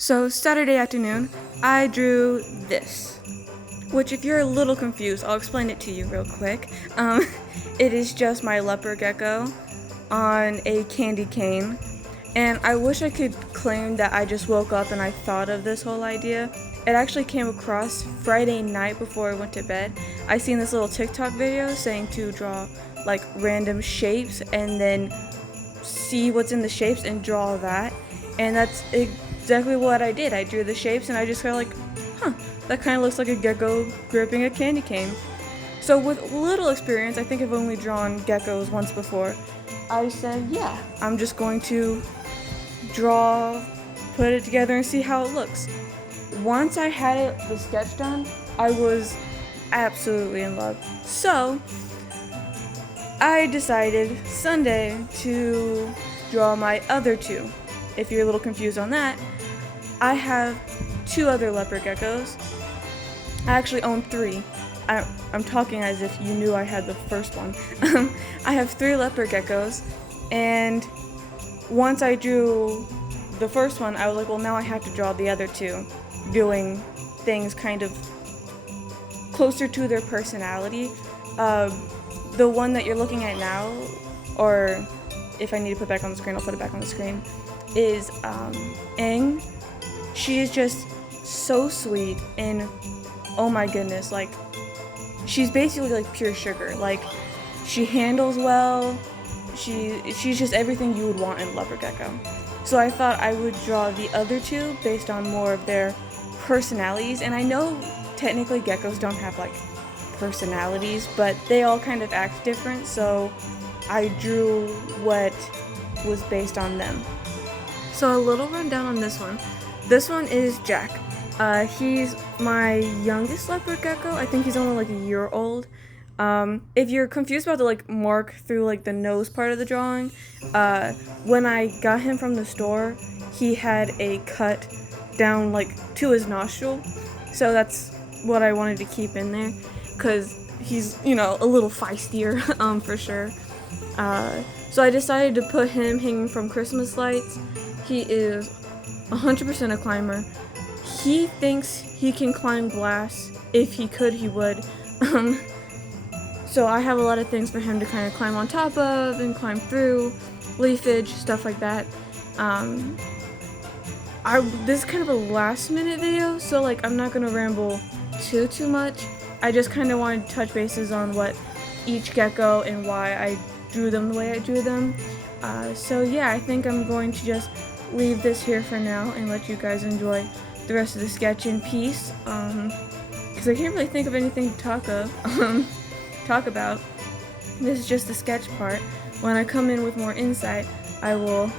So Saturday afternoon, I drew this, which if you're a little confused, I'll explain it to you real quick. It is just my leopard gecko on a candy cane, and I wish I could claim that I just woke up and I thought of this whole idea. It actually came across Friday night before I went to bed. I seen this little TikTok video saying to draw like random shapes and then see what's in the shapes and draw that, and that's exactly what I did. I drew the shapes and I just kind of like, that kind of looks like a gecko gripping a candy cane. So with little experience, I think I've only drawn geckos once before, I said, yeah, I'm just going to draw, put it together and see how it looks. Once I had the sketch done, I was absolutely in love. So I decided Sunday to draw my other two. If you're a little confused on that, I have two other leopard geckos. I actually own three. I'm talking as if you knew I had the first one. I have three leopard geckos, and once I drew the first one, I was like, well, now I have to draw the other two, doing things kind of closer to their personality. The one that you're looking at now, or if I need to put it back on the screen, I'll put it back on the screen, is Aang. She is just so sweet, and oh my goodness, like, she's basically like pure sugar. Like, she handles well, she's just everything you would want in a leopard gecko. So I thought I would draw the other two based on more of their personalities, and I know technically geckos don't have like personalities, but they all kind of act different, so I drew what was based on them. So a little rundown on this one. This one is Jack. He's my youngest leopard gecko. I think he's only like a year old. If you're confused about the like mark through like the nose part of the drawing, when I got him from the store, he had a cut down like to his nostril. So that's what I wanted to keep in there, because he's, a little feistier, for sure. So I decided to put him hanging from Christmas lights. He is 100% a climber. He thinks he can climb glass. If he could, he would. So I have a lot of things for him to kind of climb on top of and climb through, leafage, stuff like that. This is kind of a last minute video, so like I'm not gonna ramble too much. I just kind of wanted to touch bases on what each gecko and why I drew them the way I drew them. So yeah, I think I'm going to just leave this here for now and let you guys enjoy the rest of the sketch in peace, because I can't really think of anything to talk about. This is just the sketch part. When I come in with more insight, I will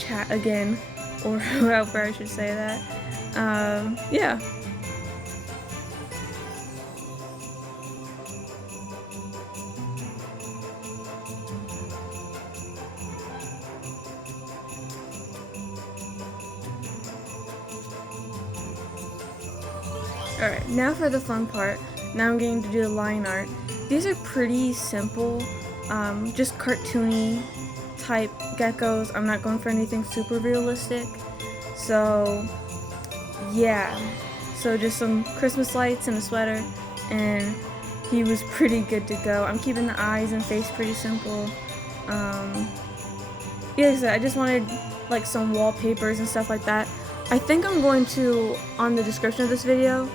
chat again, or however I should say that. Yeah. Alright, now for the fun part. Now I'm getting to do the line art. These are pretty simple, just cartoony type geckos. I'm not going for anything super realistic. So, yeah. So just some Christmas lights and a sweater, and he was pretty good to go. I'm keeping the eyes and face pretty simple. Yeah, like I said, I just wanted like some wallpapers and stuff like that. I think I'm going to, on the description of this video,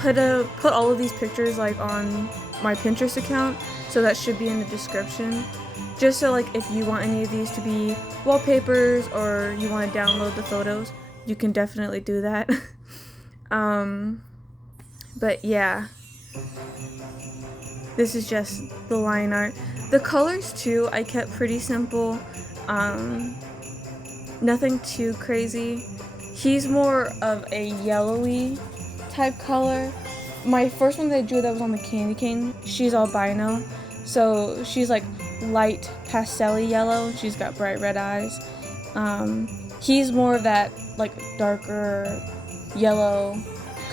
put all of these pictures like on my Pinterest account, so that should be in the description. Just so like if you want any of these to be wallpapers or you want to download the photos, you can definitely do that. But yeah, this is just the line art. The colors too, I kept pretty simple. Nothing too crazy. He's more of a yellowy type color. My first one that I drew that was on the candy cane, she's albino, so she's like light pastel-y yellow. She's got bright red eyes. He's more of that like darker yellow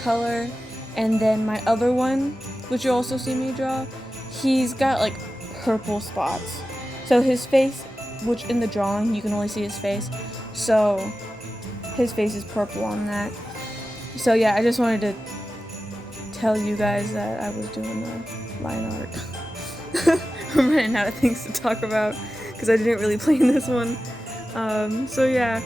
color. And then my other one, which you'll also see me draw, he's got like purple spots. So his face, which in the drawing you can only see his face, so his face is purple on that. So yeah, I just wanted to tell you guys that I was doing the line art. I'm running out of things to talk about because I didn't really play in this one. So yeah.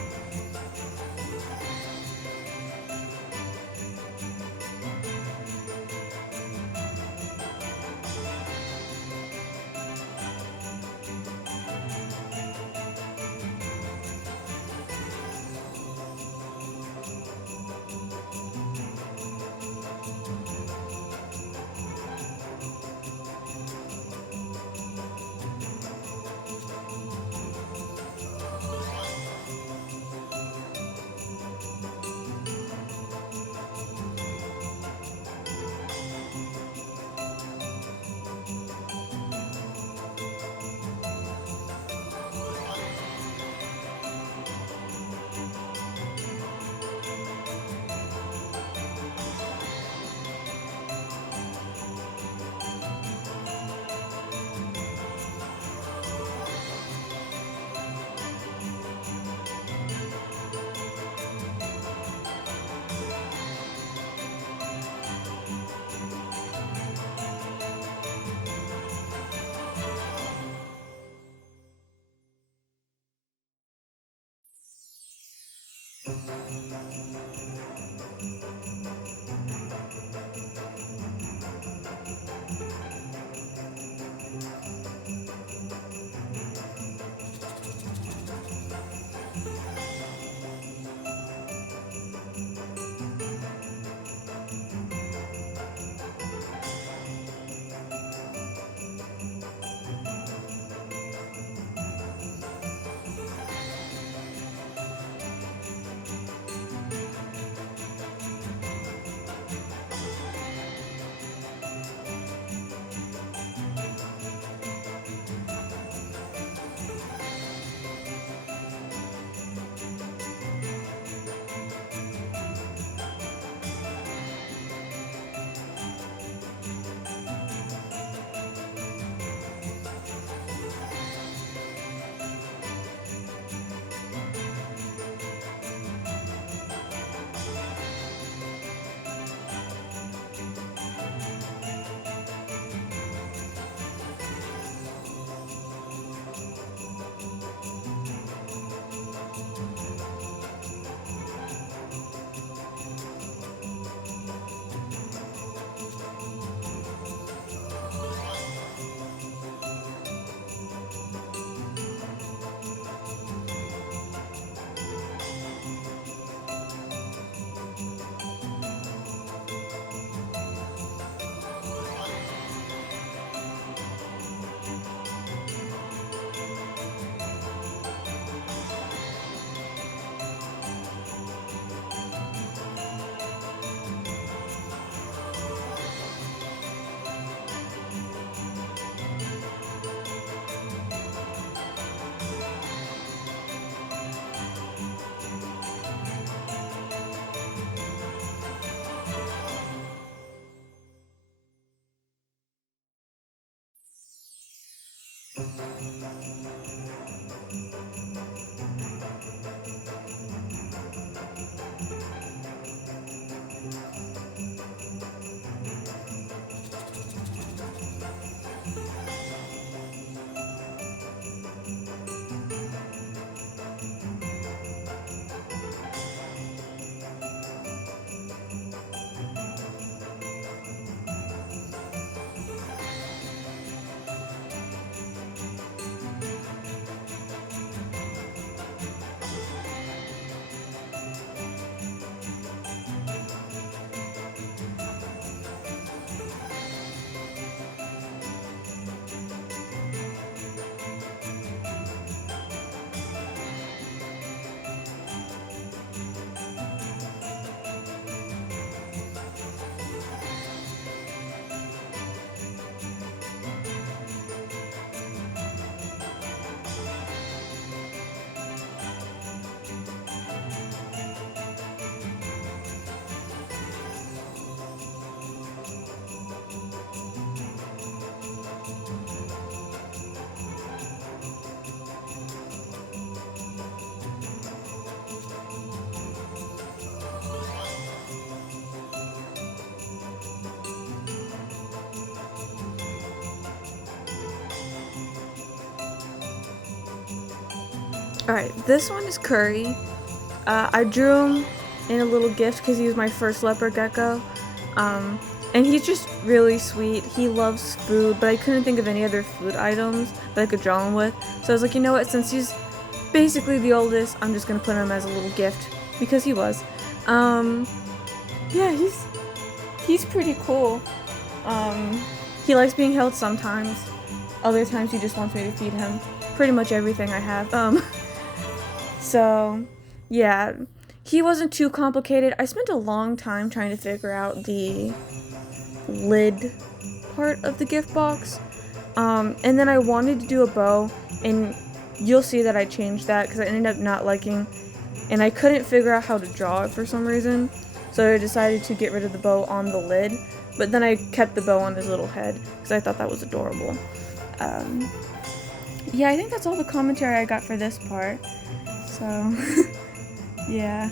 Alright, this one is Curry. I drew him in a little gift because he was my first leopard gecko. And he's just really sweet. He loves food, but I couldn't think of any other food items that I could draw him with. So I was like, you know what, since he's basically the oldest, I'm just gonna put him as a little gift because he was. Yeah, he's pretty cool. He likes being held sometimes. Other times he just wants me to feed him pretty much everything I have. So yeah, he wasn't too complicated. I spent a long time trying to figure out the lid part of the gift box. And then I wanted to do a bow, and you'll see that I changed that because I ended up not liking, and I couldn't figure out how to draw it for some reason. So I decided to get rid of the bow on the lid, but then I kept the bow on his little head because I thought that was adorable. Yeah, I think that's all the commentary I got for this part. So, yeah.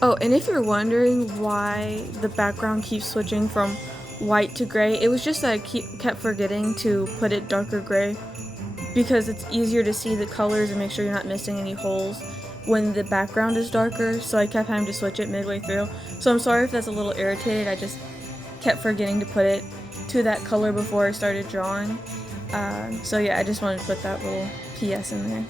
Oh, and if you're wondering why the background keeps switching from white to gray, it was just that I kept forgetting to put it darker gray because it's easier to see the colors and make sure you're not missing any holes when the background is darker, so I kept having to switch it midway through. So I'm sorry if that's a little irritated, I just kept forgetting to put it to that color before I started drawing. So yeah, I just wanted to put that little PS in there.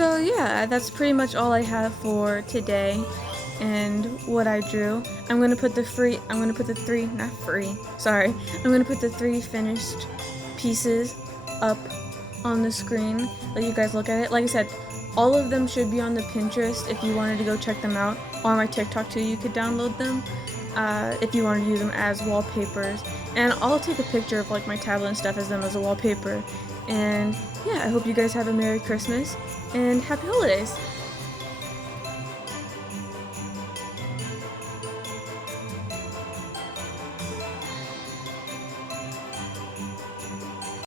So yeah, that's pretty much all I have for today and what I drew. I'm gonna put the three finished pieces up on the screen, let you guys look at it. Like I said, all of them should be on the Pinterest if you wanted to go check them out, or on my TikTok too. You could download them if you wanted to use them as wallpapers. And I'll take a picture of like my tablet and stuff as them as a wallpaper. And yeah, I hope you guys have a Merry Christmas and Happy Holidays.